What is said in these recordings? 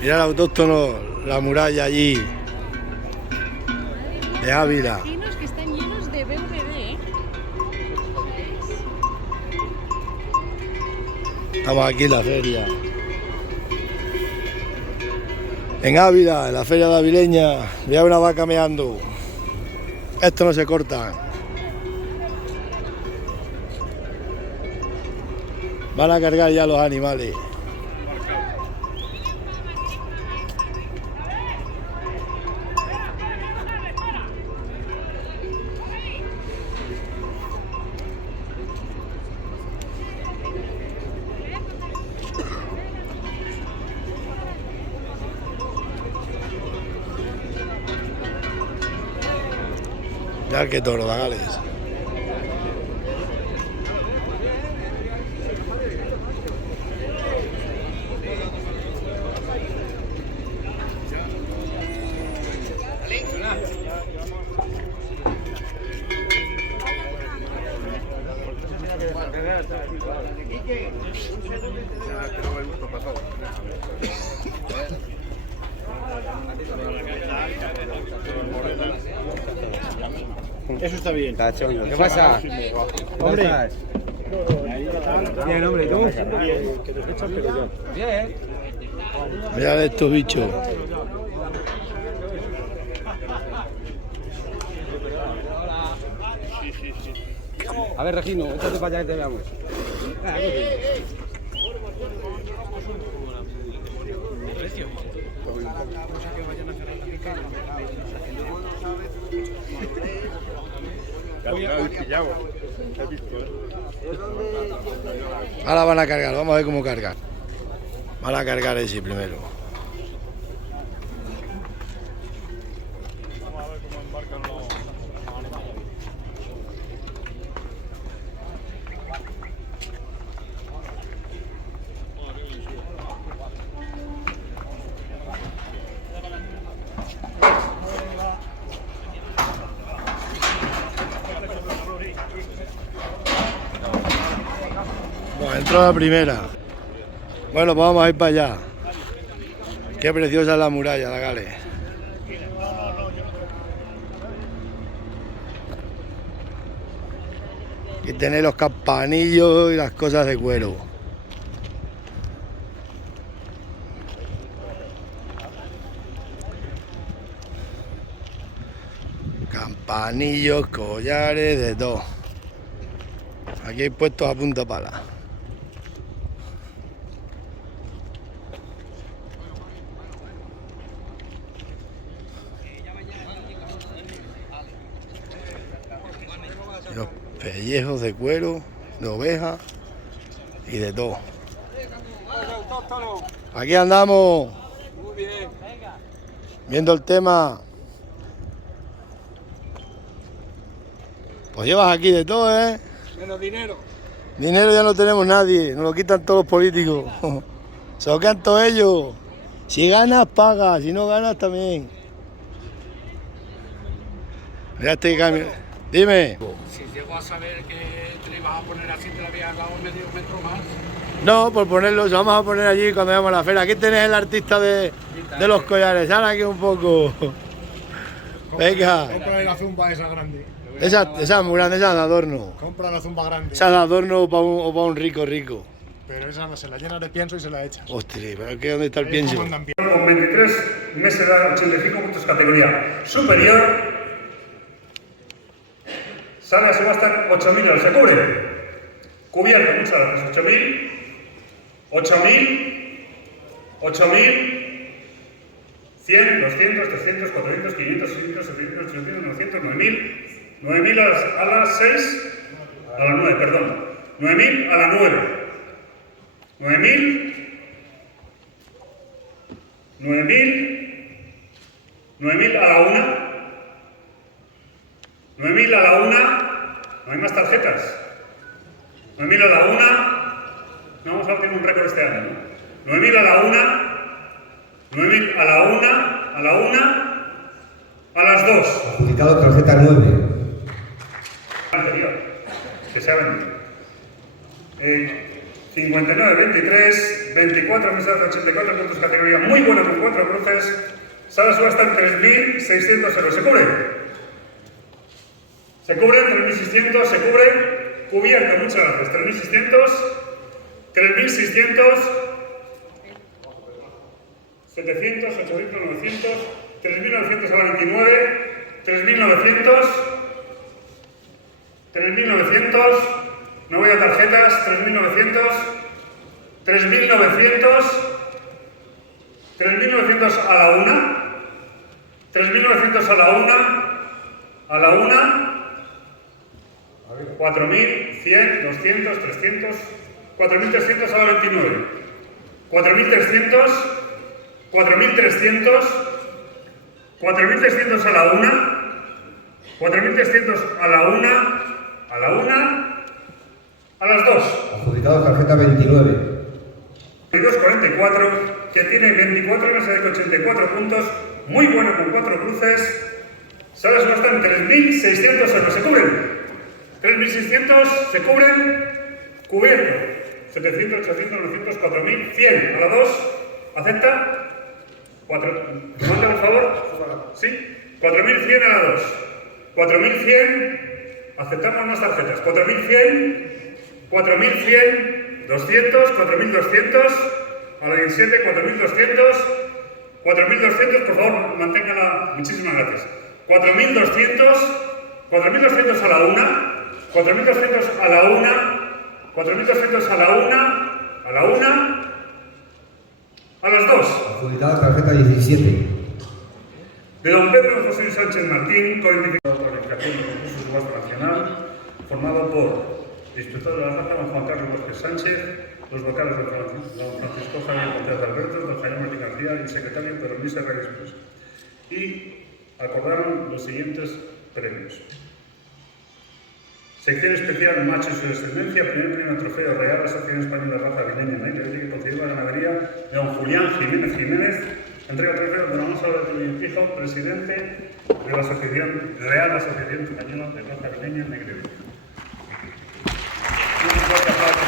Mira el autóctono, la muralla allí de Ávila. Que están llenos de BVD, ¿eh? Estamos aquí en la feria. En Ávila, en la feria de Avileña. Mira una vaca meando. Esto no se corta. Van a cargar ya los animales. Ya que toro, Dagales. Eso está bien. ¿Qué pasa? Hombre. Bien, hombre, ¿y tú? Que te echan, pero yo. Bien. Mira estos bichos. A ver, Regino, échate para allá que te veamos. Ahora van a cargar, vamos a ver cómo cargan. Van a cargar ese primero. Bueno, entró la primera. Bueno, pues vamos a ir para allá. Qué preciosa es la muralla, Dagales. Y tener los campanillos y las cosas de cuero. Campanillos, collares, de todo. Aquí hay puestos a punta pala. Y los pellejos de cuero, de oveja y de todo. Aquí andamos. Muy bien. Viendo el tema. Pues llevas aquí de todo, ¿eh? Menos dinero. Dinero ya no tenemos nadie, nos lo quitan todos los políticos. Se lo quedan todos ellos. Si ganas, pagas, si no ganas, también. Mira este cambio. Dime. Si llego a saber que te lo ibas a poner así, te lo habías dado medio metro más. No, por ponerlo, se vamos a poner allí cuando vayamos a la feria. Aquí tenés el artista de los collares. Ahora aquí un poco. Venga. Compra la zumba esa grande. Esa es muy grande, esa es de adorno. Compra la zumba grande. Esa es de adorno para un rico rico. Pero esa no se la llenas de pienso y se la echas. Ostras, pero ¿qué? ¿Dónde está el Ahí pienso? comandan bien. Con 23 meses de edad, 85 puntos categoría superior, sale a subasta 8.000 euros. ¿Se cubre? Cubierto, muchas gracias. 8.000, 8.000, 8.000, 100, 200, 300, 400, 500, 600, 700, 800, 900, 9.000, 9.000 a las 6, a las 9, perdón. 9.000 a las 9. 9.000, 9.000 a la 1, 9.000 a la 1, no hay más tarjetas. 9.000 a la 1, no vamos a tener un récord este año, ¿no? 9.000 a la 1, 9.000 a la 1, a la 1, a las 2. Adjudicado tarjeta 9. Anterior, que se ha vendido. 59-23, 24 mesas de 84 puntos, categoría muy buena con 4 cruces. Sala subasta en 3.600 euros. ¿Se cubre? Se cubre, 3.600, se cubre. Cubierto, muchas gracias. 3.600, 3.600, 700, 800, 900, 3.900 a la 29, 3.900, 3.900, no voy a tarjetas, 3.900, 3.900, 3.900 a la 1, 3.900 a la 1, a la 1, 4.100, 200, 300, 4.300 a la 29, 4.300, 4.300, 4.300 a la 1, 4.300 a la 1, a la 1, a las 2. Adjudicado tarjeta 29. 22-44, que tiene 24 mesas de 84 puntos, muy bueno con 4 cruces. Sala subasta en 3.600 euros. ¿Se cubren? 3.600, se cubren, cubierto. 700, 800, 900, 4.100 a la 2. ¿Acepta? 4. ¿Manda, por favor? ¿Sí? 4.100 a la 2. 4.100. Aceptamos más tarjetas. 4.100. 4.100. 200. 4.200. A la 17. 4.200. 4.200. Por favor, manténgala. Muchísimas gracias. 4.200. 4.200 a la 1. 4.200 a la 1. 4.200 a la 1. A la 1. A las 2. Adjudicada tarjeta 17. De don Pedro José Sánchez Martín, co-identificado por la organización de concurso subasta nacional, formado por el inspector de la raza, don Juan Carlos Vázquez Sánchez, los vocales don Francisco Javier Montes Alberto, don Jaime Martín García y el secretario Pedro Luis Herrera Express. Y acordaron los siguientes premios. Sección especial Macho y su descendencia, primer premio trofeo real Asociación Española de Raza Vineña Negreville, que concedió la ganadería de don Julián Jiménez Jiménez, entrega trofeo de don Alonso Alberto Fijo, presidente de la Asociación Real Asociación Española de Raza Vineña Negreville. Un fuerte aplauso.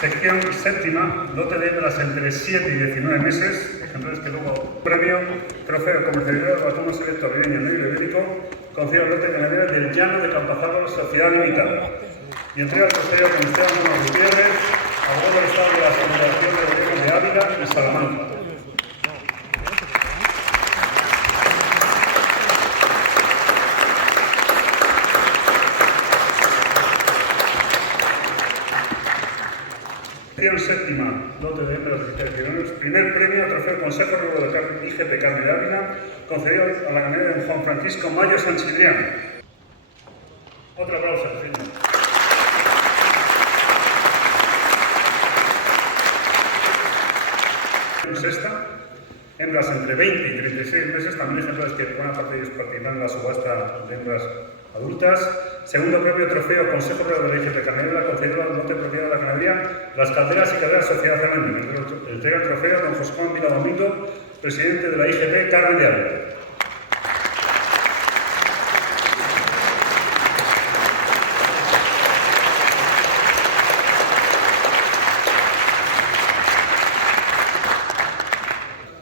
Sección séptima, lote de hembras entre 7 y 19 meses, ejemplares que luego premio, trofeo comercializado de vacuno selecto vineño negro ibérico, concedido al lote ganadero del Llano de Campazalo Sociedad Limitada. Y entrega el trofeo con Esteban Gómez Gutiérrez, abogado del Estado de la Federación de Gobierno de Ávila y Salamanca. Sección séptima, lote de hembras de territorios. Primer premio, trofeo Consejo Rural de IGP Carne de Ávila, concedido a la ganadería de Juan Francisco Mayo Sanchidrián. Otro aplauso, señor. Sexta, hembras entre 20 y 36 meses, también ejemplares que buena parte de ellos participan en la subasta de hembras adultas. Segundo premio, trofeo Consejo Rural de la IGP Carnera, concedido al lote propiedad de la ganadería Las Calderas y Calderas Sociedad Fernández. Entrega el trofeo don José Juan Vila Domingo, presidente de la IGP Carmen de Ávila.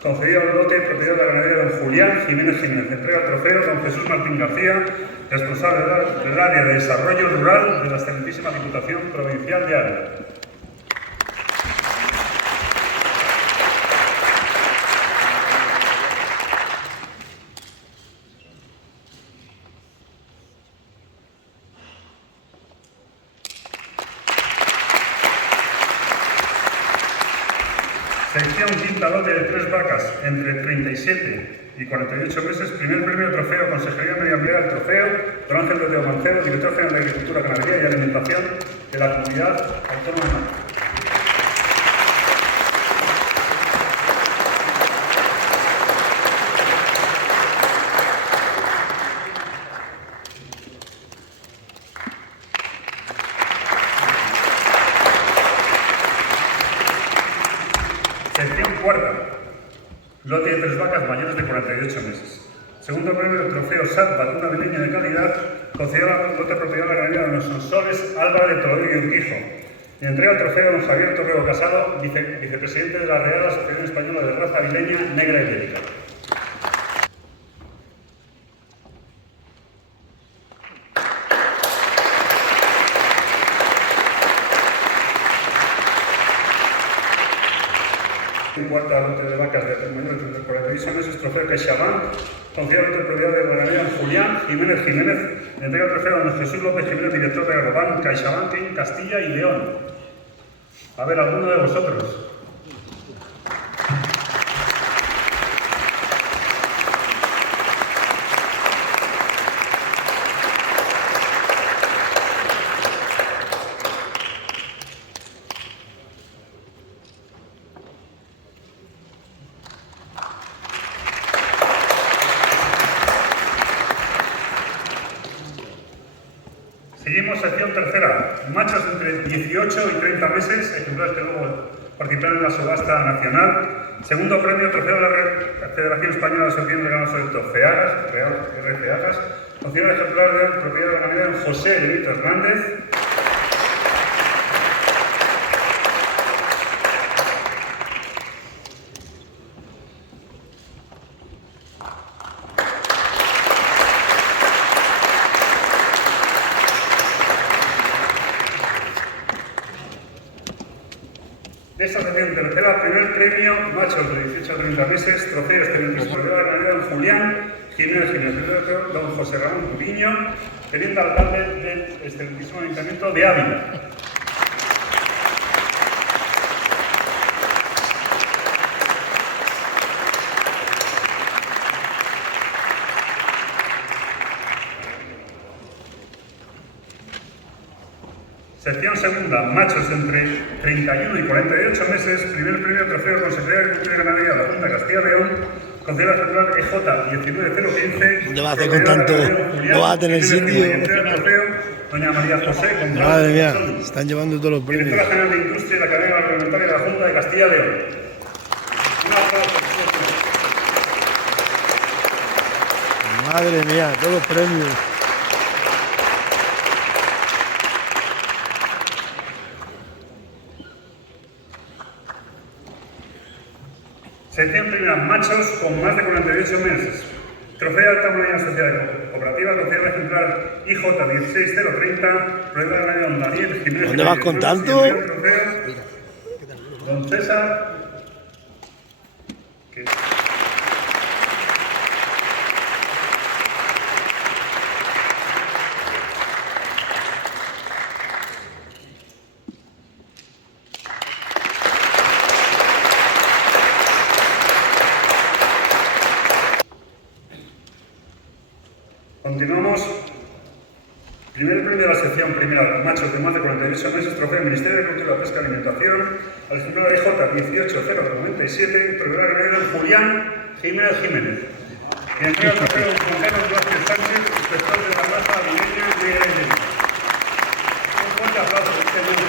Concedido al lote propiedad de la ganadería don Julián Jiménez Jiménez. Entrega el trofeo don Jesús Martín García, responsable del área de desarrollo rural de la excelentísima Diputación Provincial de Ávila. Sección quinta, lote de 3 vacas entre 37 y 48 meses. Primer premio, trofeo Consejería Medioambiental, trofeo don Ángel López Mancebo, director general de Agricultura, Ganadería y Alimentación de la Comunidad Autónoma de Madrid. Sección cuarta. Lote de 3 vacas mayores de 48 meses. Segundo premio del trofeo SAT Vacuna de Leña de Calidad, concedido a la lote propiedad de la ganadería de los Sonsoles Álvaro de Toledo y Urquijo. Y entrega el trofeo a don Javier Torreo Casado, vicepresidente de la Real Asociación Española de Raza Avileña Negra Ibérica. Cuarta lote de vacas de mayores de 48 meses, trofeo CaixaBank, concedido a la propiedad de la ganadería Julián Jiménez Jiménez, entrega el trofeo a don Jesús López Jiménez, director de Agrobank CaixaBank en Castilla y León. A ver, alguno de vosotros. Seguimos, sección tercera. Machos entre 18 y 30 meses, ejemplares que luego participaron en la subasta nacional. Segundo premio, trofeo de la Federación Española de Asociaciones de Ganados Selectos, FEAGAS, RFEAGAS, concedido el ejemplar de propiedad de la ganadería José Benito Hernández. De esta sección tercera, primer premio, machos de 18 a 30 meses, trofeo excelentísimo de la ganadería don Julián Jiménez Jiménez, don José Ramón Muriño, teniente alcalde del excelentísimo ayuntamiento de Ávila. Sección segunda, machos entre 31 y 48 meses, primer premio trofeo Consejería de Agricultura y Ganadería de la Junta de Castilla y León, concedido al ejemplar EJ 19015. ¿Dónde vas a hacer con tanto? ¿No vas a tener sitio? Doña María José González. Madre mía, se están llevando todos los premios. Directora General de Industria y la Cadena Agroalimentaria de la Junta de Castilla y León. Un aplauso. Madre mía, todos los premios. Sección primera, machos con más de 48 meses. Trofeo de alta moneda social cooperativa, concedido al ejemplar IJ 16030, prueba de ganadería don Daniel Jiménez. ¿Dónde vas con tanto? Don César. Continuamos. Primer premio de la sección primera, machos de más de 48 meses, trofeo Ministerio de Agricultura, Pesca y Alimentación, al ejemplar EJ 18097, propiedad de ganadería Julián Jiménez Jiménez. Y entrega el trofeo Juan Carlos Vázquez Sánchez, inspector de la raza avileña Negra Ibérica. Un fuerte aplauso a este mundo.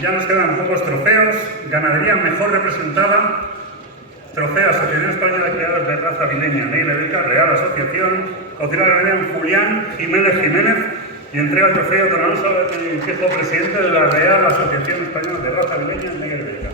Ya nos quedan pocos trofeos. Ganadería mejor representada. Trofeo Asociación Española de Criadores de Raza Avileña Negra Ibérica, Real Asociación. Concedido a la ganadería Julián Jiménez Jiménez. Y entrega el trofeo don Alonso Viejo, presidente de la Real Asociación Española de Raza Avileña Negra Ibérica.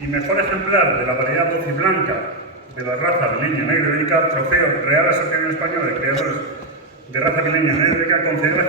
Y mejor ejemplar de la variedad blanca de la raza avileña negra ibérica, trofeo Real Asociación Española de Criadores de Raza Avileña Negra Ibérica, concedido